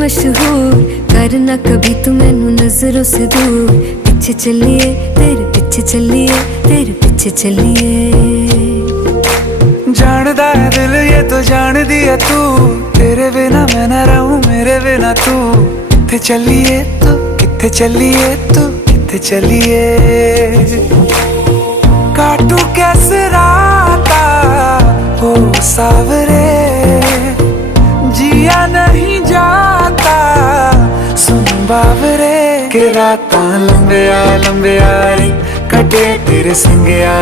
मशहूर, करना कभी तू मैनू नजरों से दूर। पीछे चलिए तेरे पीछे चलिए, तेरे पीछे चलिए। जानदा है दिल ये तो जान दिया तू, तेरे बिना मैं ना रहूं मेरे बिना तू। किथे चलिए तू, किथे चलिए तू, किथे चलिए। काटू कैसे राता हो सावरे, जिया नहीं जाता सुन बावरे। के रातां लंबिया लंबिया रे कटे तेरे संगया।